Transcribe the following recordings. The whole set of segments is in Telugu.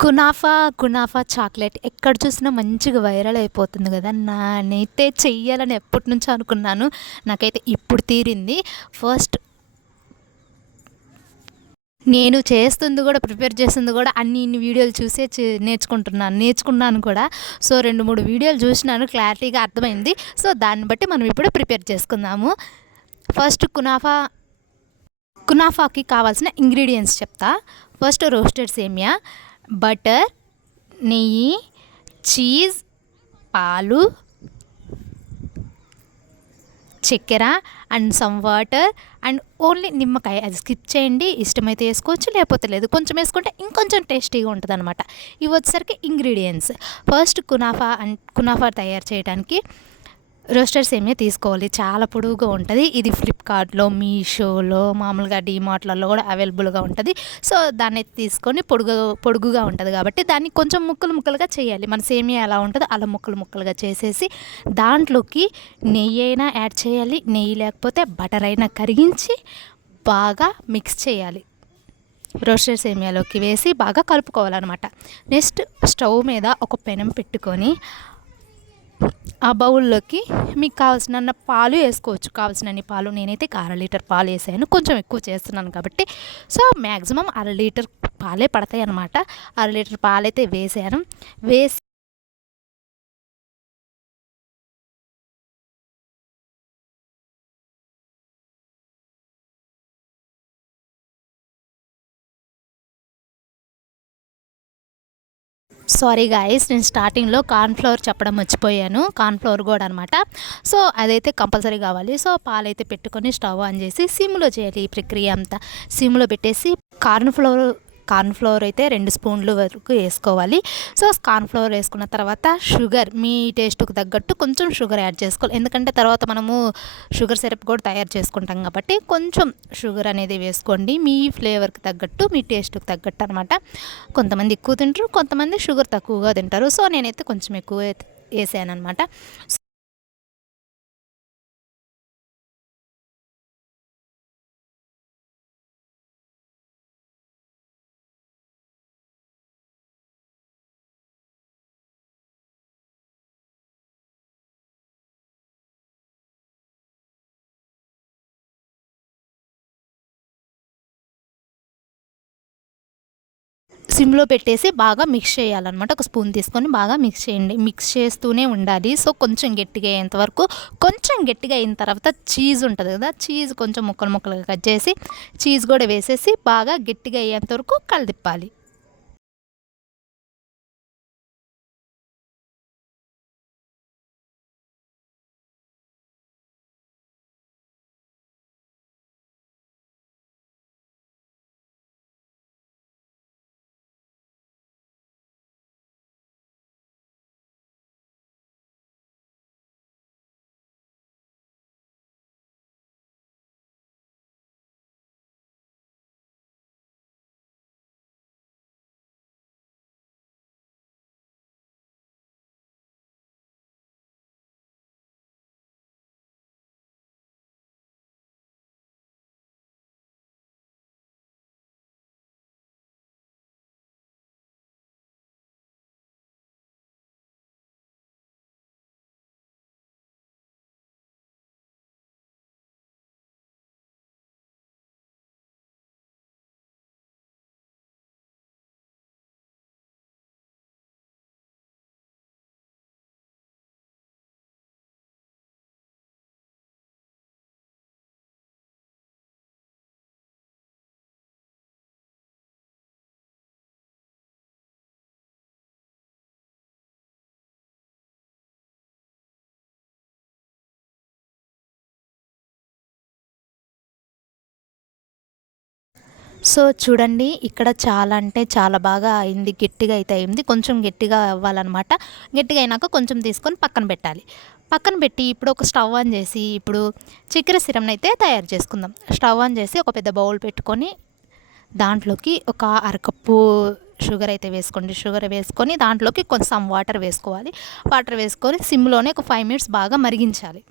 కునాఫా చాక్లెట్ ఎక్కడ చూసినా మంచిగా వైరల్ అయిపోతుంది కదా! నేనైతే చెయ్యాలని ఎప్పటినుంచో అనుకున్నాను. నాకైతే ఇప్పుడు తీరింది. ఫస్ట్ నేను చేస్తుంది గూడా, ప్రిపేర్ చేస్తుంది గూడా ఇన్ని వీడియోలు చూసే నేర్చుకున్నాను కూడా. సో, 2, 3 వీడియోలు చూసినాను. క్లారిటీగా అర్థమైంది. సో, దాన్ని బట్టి మనం ఇప్పుడు ప్రిపేర్ చేసుకుందాము. ఫస్ట్ కునాఫాకి కావాల్సిన ఇంగ్రీడియెంట్స్ చెప్తా. ఫస్ట్ రోస్టెడ్ సేమియా, బటర్, నెయ్యి, చీజ్, పాలు, చక్కెర and some water and only నిమ్మకాయ. అది స్కిప్ చేయండి. ఇష్టమైతే వేసుకోవచ్చు, లేకపోతే లేదు. కొంచెం వేసుకుంటే ఇంకొంచెం టేస్టీగా ఉంటుందన్నమాట. ఇవి వచ్చేసరికి ఇంగ్రీడియంట్స్. ఫస్ట్ కునాఫా తయారు చేయడానికి రోస్టెడ్ సేమియా తీసుకోవాలి. చాలా పొడువుగా ఉంటుంది. ఇది ఫ్లిప్కార్ట్లో, మీషోలో, మామూలుగా డీమార్ట్లలో కూడా అవైలబుల్గా ఉంటుంది. సో, దాన్ని తీసుకొని పొడుగుగా ఉంటుంది కాబట్టి దాన్ని కొంచెం ముక్కలుగా చేయాలి. మన సేమియా ఎలా ఉంటుందో అలా ముక్కలుగా చేసేసి దాంట్లోకి నెయ్యి అయినా యాడ్ చేయాలి. నెయ్యి లేకపోతే బటర్ అయినా కరిగించి బాగా మిక్స్ చేయాలి. రోస్టెడ్ సేమియాలోకి వేసి బాగా కలుపుకోవాలన్నమాట. నెక్స్ట్ స్టవ్ మీద ఒక పెనం పెట్టుకొని ఆ బౌల్లోకి మీకు కావాల్సినన్ని పాలు వేసుకోవచ్చు. కావాల్సినన్ని పాలు. నేనైతే 1/2 లీటర్ పాలు వేసాను. కొంచెం ఎక్కువ చేస్తున్నాను కాబట్టి. సో, మ్యాక్సిమం 1/2 లీటర్ పాలే పడతాయి అన్నమాట. 1/2 లీటర్ పాలైతే వేసాను. వేసి సారీ గాయ్స్, నేను స్టార్టింగ్లో కార్న్‌ఫ్లోర్ చెప్పడం మర్చిపోయాను. కార్న్‌ఫ్లోర్ కూడా అనమాట. సో, అదైతే కంపల్సరీ కావాలి. సో, పాలైతే పెట్టుకొని స్టవ్ ఆన్ చేసి సిమ్‌లో చేయాలి ఈ ప్రక్రియ అంతా. సిమ్‌లో పెట్టేసి కార్న్‌ఫ్లోర్ అయితే 2 స్పూన్లు వరకు వేసుకోవాలి. సో, కార్న్‌ఫ్లోర్ వేసుకున్న తర్వాత షుగర్ మీ టేస్ట్‌కి తగ్గట్టు కొంచెం షుగర్ యాడ్ చేసుకోవాలి. ఎందుకంటే తర్వాత మనము షుగర్ సిరప్ కూడా తయారు చేసుకుంటాం కాబట్టి కొంచెం షుగర్ అనేది వేసుకోండి. మీ ఫ్లేవర్‌కి తగ్గట్టు, మీ టేస్ట్‌కి తగ్గట్టు అనమాట. కొంతమంది ఎక్కువ తింటారు, కొంతమంది షుగర్ తక్కువగా తింటారు. సో, నేనైతే కొంచెం ఎక్కువ వేసాననమాట. సిమ్‌లో పెట్టేసి బాగా మిక్స్ చేయాలన్నమాట. ఒక స్పూన్ తీసుకొని బాగా మిక్స్ చేయండి. మిక్స్ చేస్తూనే ఉండాలి. సో, కొంచెం గట్టిగా అయ్యేంత వరకు. కొంచెం గట్టిగా అయిన తర్వాత చీజ్ ఉంటుంది కదా! చీజ్ కొంచెం ముక్కలుగా కట్ చేసి చీజ్ కూడా వేసేసి బాగా గట్టిగా అయ్యేంత వరకు కలదిప్పాలి. సో, చూడండి ఇక్కడ చాలా అంటే చాలా బాగా అయింది. గట్టిగా అయితే అయింది. కొంచెం గట్టిగా అవ్వాలనమాట. గట్టిగా అయినాక కొంచెం తీసుకొని పక్కన పెట్టాలి. పక్కన పెట్టి ఇప్పుడు ఒక స్టవ్ ఆన్ చేసి ఇప్పుడు చక్కెర సిరప్‌నైతే తయారు చేసుకుందాం. స్టవ్ ఆన్ చేసి ఒక పెద్ద బౌల్ పెట్టుకొని దాంట్లోకి ఒక అరకప్పు షుగర్ అయితే వేసుకోండి. షుగర్ వేసుకొని దాంట్లోకి కొంచెం వాటర్ వేసుకోవాలి. వాటర్ వేసుకొని సిమ్‌లోనే ఒక 5 మినిట్స్ బాగా మరిగించాలి.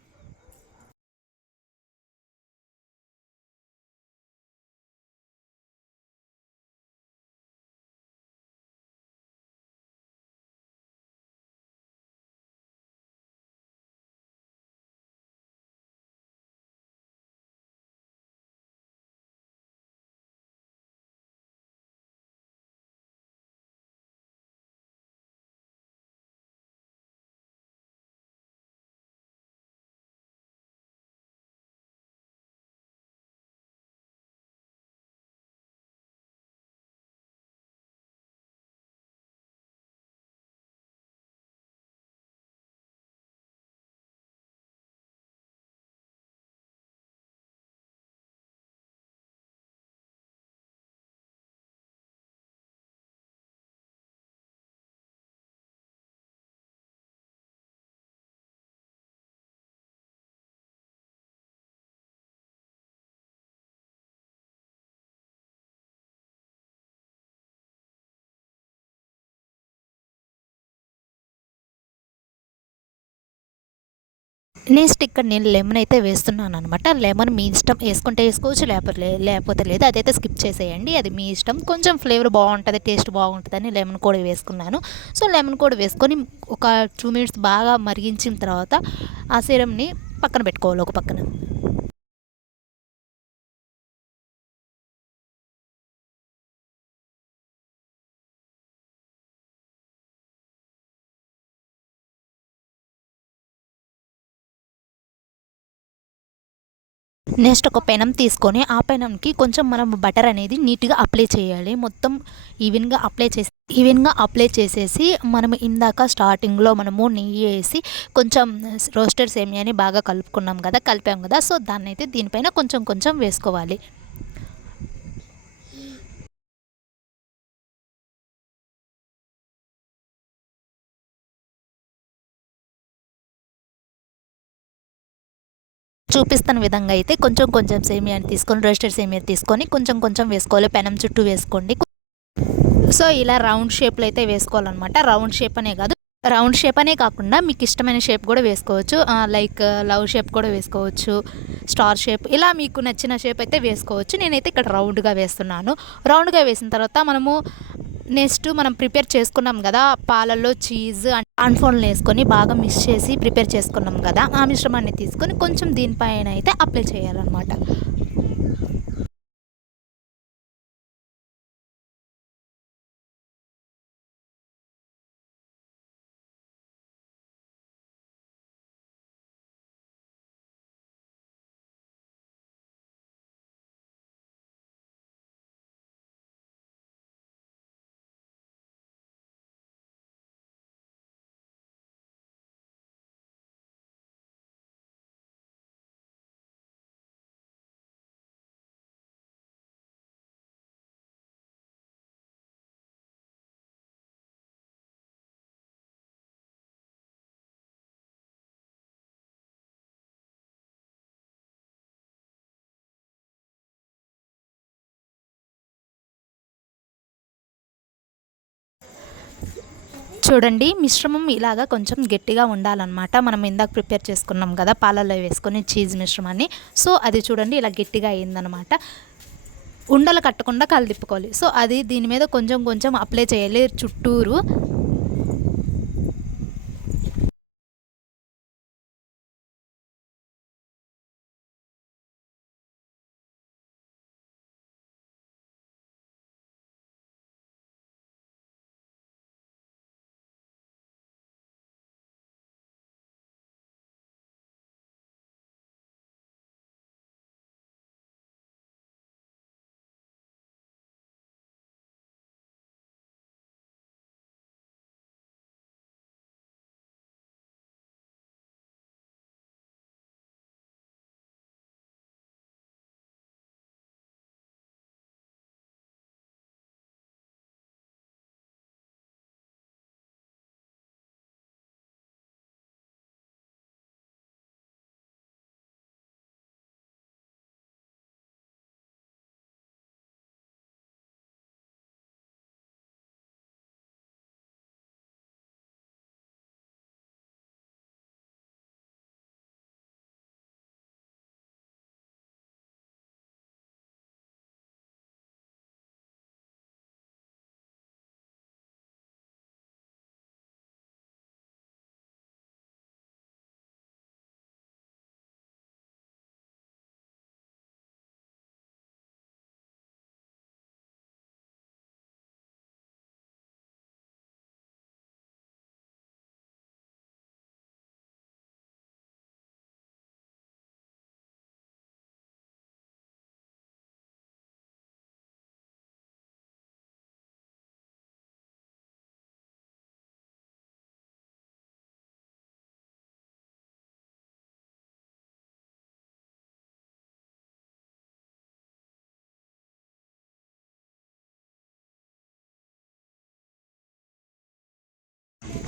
నెక్స్ట్ ఇక్కడ నేను లెమన్ అయితే వేస్తున్నాను అనమాట. లెమన్ మీ ఇష్టం, వేసుకుంటే వేసుకోవచ్చు, లేకపోతే లేదు, అదైతే స్కిప్ చేసేయండి, అది మీ ఇష్టం. కొంచెం ఫ్లేవర్ బాగుంటుంది, టేస్ట్ బాగుంటుందని లెమన్ కూడా వేసుకున్నాను. సో లెమన్ కూడా వేసుకొని ఒక 2 మినిట్స్ బాగా మరిగించిన తర్వాత ఆ సిరమ్ని పక్కన పెట్టుకోవాలి ఒక పక్కన. నెక్స్ట్ ఒక పెనం తీసుకొని ఆ పెనంకి కొంచెం మనం బటర్ అనేది నీట్గా అప్లై చేయాలి. మొత్తం ఈవెన్గా అప్లై చేసి ఈవెన్గా అప్లై చేసేసి మనం ఇందాక స్టార్టింగ్లో మనము నెయ్యి వేసి కొంచెం రోస్టెడ్ సేమియాని బాగా కలుపుకున్నాం కదా, కలిపాం కదా, సో దాన్ని అయితే దీనిపైన కొంచెం కొంచెం వేసుకోవాలి. చూపిస్తున్న విధంగా అయితే కొంచెం కొంచెం సేమియాని తీసుకొని, రోస్టెడ్ సేమియా తీసుకొని కొంచెం కొంచెం వేసుకోవాలి, పెనం చుట్టూ వేసుకోండి. సో ఇలా రౌండ్ షేప్లో అయితే వేసుకోవాలన్నమాట. రౌండ్ షేప్ అనే కాకుండా మీకు ఇష్టమైన షేప్ కూడా వేసుకోవచ్చు. లైక్ లవ్ షేప్ కూడా వేసుకోవచ్చు, స్టార్ షేప్, ఇలా మీకు నచ్చిన షేప్ అయితే వేసుకోవచ్చు. నేనైతే ఇక్కడ రౌండ్గా వేస్తున్నాను. రౌండ్గా వేసిన తర్వాత నెక్స్ట్ మనం ప్రిపేర్ చేసుకున్నాం కదా, పాలల్లో చీజ్ అండ్ కార్న్ఫ్లోర్ని వేసుకొని బాగా మిక్స్ చేసి ప్రిపేర్ చేసుకున్నాం కదా, ఆ మిశ్రమాన్ని తీసుకొని కొంచెం దీనిపైన అయితే అప్లై చేయాలన్నమాట. చూడండి, మిశ్రమం ఇలాగా కొంచెం గట్టిగా ఉండాలన్నమాట. మనం ఇందాక ప్రిపేర్ చేసుకున్నాం కదా పాలల్లో వేసుకొని చీజ్ మిశ్రమాన్ని, సో అది చూడండి ఇలా గట్టిగా అయిందనమాట. ఉండలు కట్టకుండా కలిదిప్పుకోవాలి. సో అది దీని మీద కొంచెం కొంచెం అప్లై చేయాలి చుట్టూరు.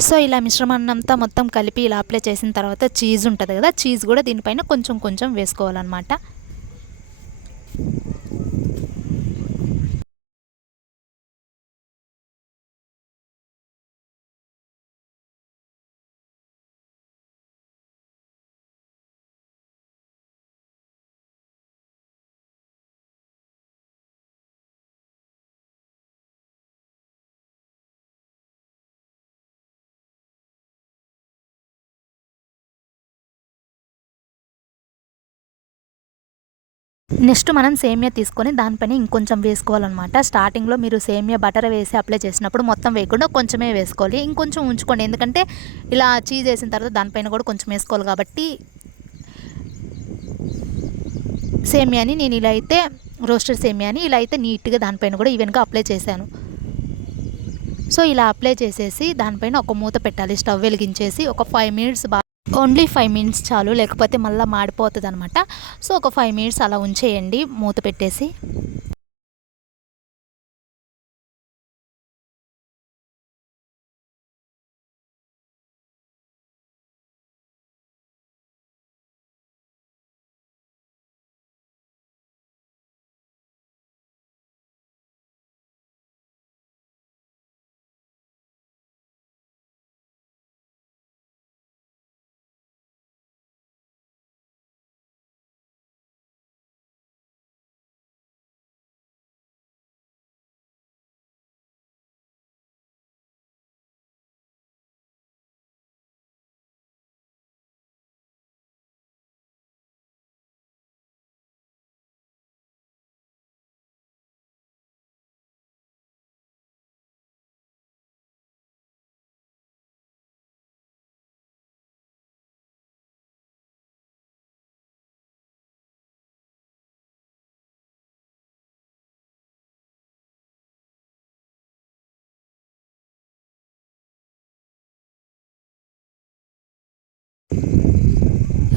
సో ఇలా మిశ్రమాన్నంతా మొత్తం కలిపి ఇలా అప్లై చేసిన తర్వాత చీజ్ ఉంటుంది కదా, చీజ్ కూడా దీనిపైన కొంచెం కొంచెం వేసుకోవాలన్నమాట. నెక్స్ట్ మనం సేమియా తీసుకొని దానిపైన ఇంకొంచెం వేసుకోవాలన్నమాట. స్టార్టింగ్‌లో మీరు సేమియా బటర్ వేసి అప్లై చేసినప్పుడు మొత్తం వేయకుండా కొంచెమే వేసుకోవాలి. ఇంకొంచెం ఉంచుకోండి. ఎందుకంటే ఇలా చీజ్ ఏసిన తర్వాత దానిపైన కూడా కొంచెం వేసుకోవాలి కాబట్టి సేమియాని నేను ఇలా అయితే రోస్టెడ్ సేమియాని ఇలా అయితే నీట్‌గా దానిపైన కూడా ఈవెన్‌గా అప్లై చేశాను. సో, ఇలా అప్లై చేసేసి దానిపైన ఒక మూత పెట్టాలి. స్టవ్ వెలిగించేసి ఒక 5 మినిట్స్ ఓన్లీ 5 మినిట్స్ చాలు. లేకపోతే మళ్ళా మాడిపోతదనమాట. సో, ఒక 5 మినిట్స్ అలా ఉంచేయండి మూత పెట్టేసి.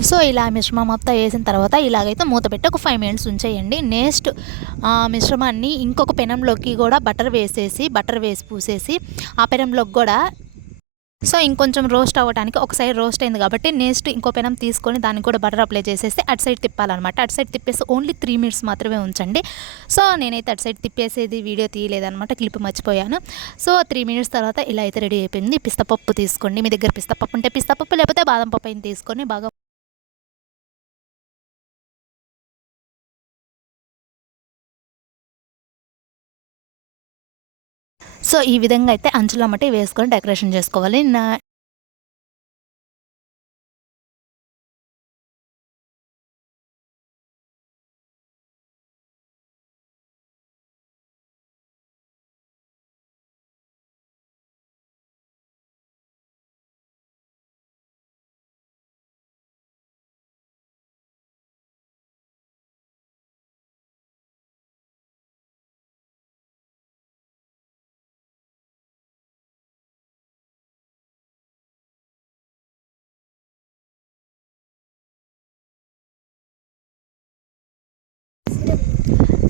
సో, ఇలా మిశ్రమం మొత్తం ఏసిన తర్వాత ఇలాగైతే మూత పెట్టి ఒక 5 మినిట్స్ ఉంచేయండి. నెక్స్ట్ మిశ్రమాన్ని ఇంకొక పెనంలోకి గూడా బటర్ వేసి పూసేసి ఆ పెనంలోకి గూడా సో, ఇంకొంచెం రోస్ట్ అవ్వడానికి ఒక సైడ్ రోస్ట్ అయింది కాబట్టి నెక్స్ట్ ఇంకో పెనం తీసుకొని దానికి కూడా బటర్ అప్లై చేసేసి అటు సైడ్ తిప్పాలన్నమాట. అటు సైడ్ తిప్పేసి ఓన్లీ 3 మినిట్స్ మాత్రమే ఉంచండి. సో, నేనైతే అటు సైడ్ తిప్పేసేది వీడియో తీయలేదనమాట. క్లిప్ మర్చిపోయాను. సో, 3 మినిట్స్ తర్వాత ఇలా అయితే రెడీ అయిపోయింది. పిస్తా పప్పు తీసుకోండి. మీ దగ్గర పిస్తా పప్పు ఉంటే పిస్తా పప్పు లేకపోతే బాదం పప్పు అయిన తీసుకొని బాగా సో, ఈ విధంగా అయితే అంచులమ్మటే వేసుకొని డెకరేషన్ చేసుకోవాలి.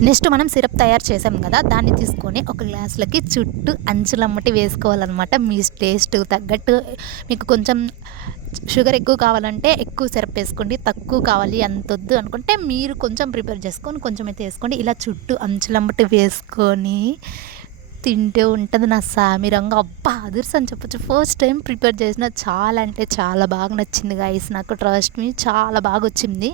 నెక్స్ట్ మనం సిరప్ తయారు చేసాం కదా! దాన్ని తీసుకొని ఒక గ్లాస్‌లకి చుట్టూ అంచులమ్మటి వేసుకోవాలనమాట. మీ టేస్ట్ తగ్గట్టు మీకు కొంచెం షుగర్ ఎక్కువ కావాలంటే ఎక్కువ సిరప్ వేసుకోండి. తక్కువ కావాలి అంతొద్దు అనుకుంటే మీరు కొంచెం ప్రిపేర్ చేసుకొని కొంచెం అయితే వేసుకోండి. ఇలా చుట్టూ అంచులమ్మటి వేసుకొని తింటూ ఉంటది నా సామిరంగా. అబ్బా! అదుర్స్ అని చెప్పొచ్చు. ఫస్ట్ టైం ప్రిపేర్ చేసిన చాలా అంటే చాలా బాగా నచ్చింది గైస్ నాకు. ట్రస్ట్ మీ చాలా బాగొచ్చింది.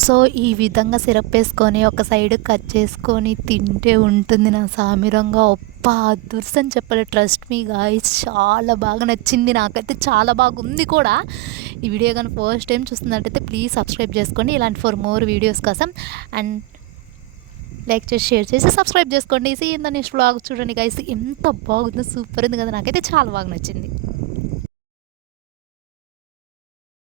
సో, ఈ విధంగా సిరప్ ఏసుకొని ఒక సైడ్ కట్ చేసుకొని తింటే ఉంటుంది నా సామిరంగా. అబ్బా! అదుర్స్ అని చెప్పాలి. ట్రస్ట్ మీ గాయ్స్ చాలా బాగా నచ్చింది. నాకైతే చాలా బాగుంది కూడా. ఈ వీడియో గాని ఫస్ట్ టైం చూస్తున్నట్టయితే ప్లీజ్ సబ్స్క్రైబ్ చేసుకోండి. ఇలాంటి ఫర్ మోర్ వీడియోస్ కోసం. అండ్ లైక్ చేసి, షేర్ చేసి సబ్స్క్రైబ్ చేసుకోండి. See in the next vlog. చూడండి గాయ్స్ ఎంత బాగుందో, సూపర్ ఉంది కదా! నాకైతే చాలా బాగా నచ్చింది.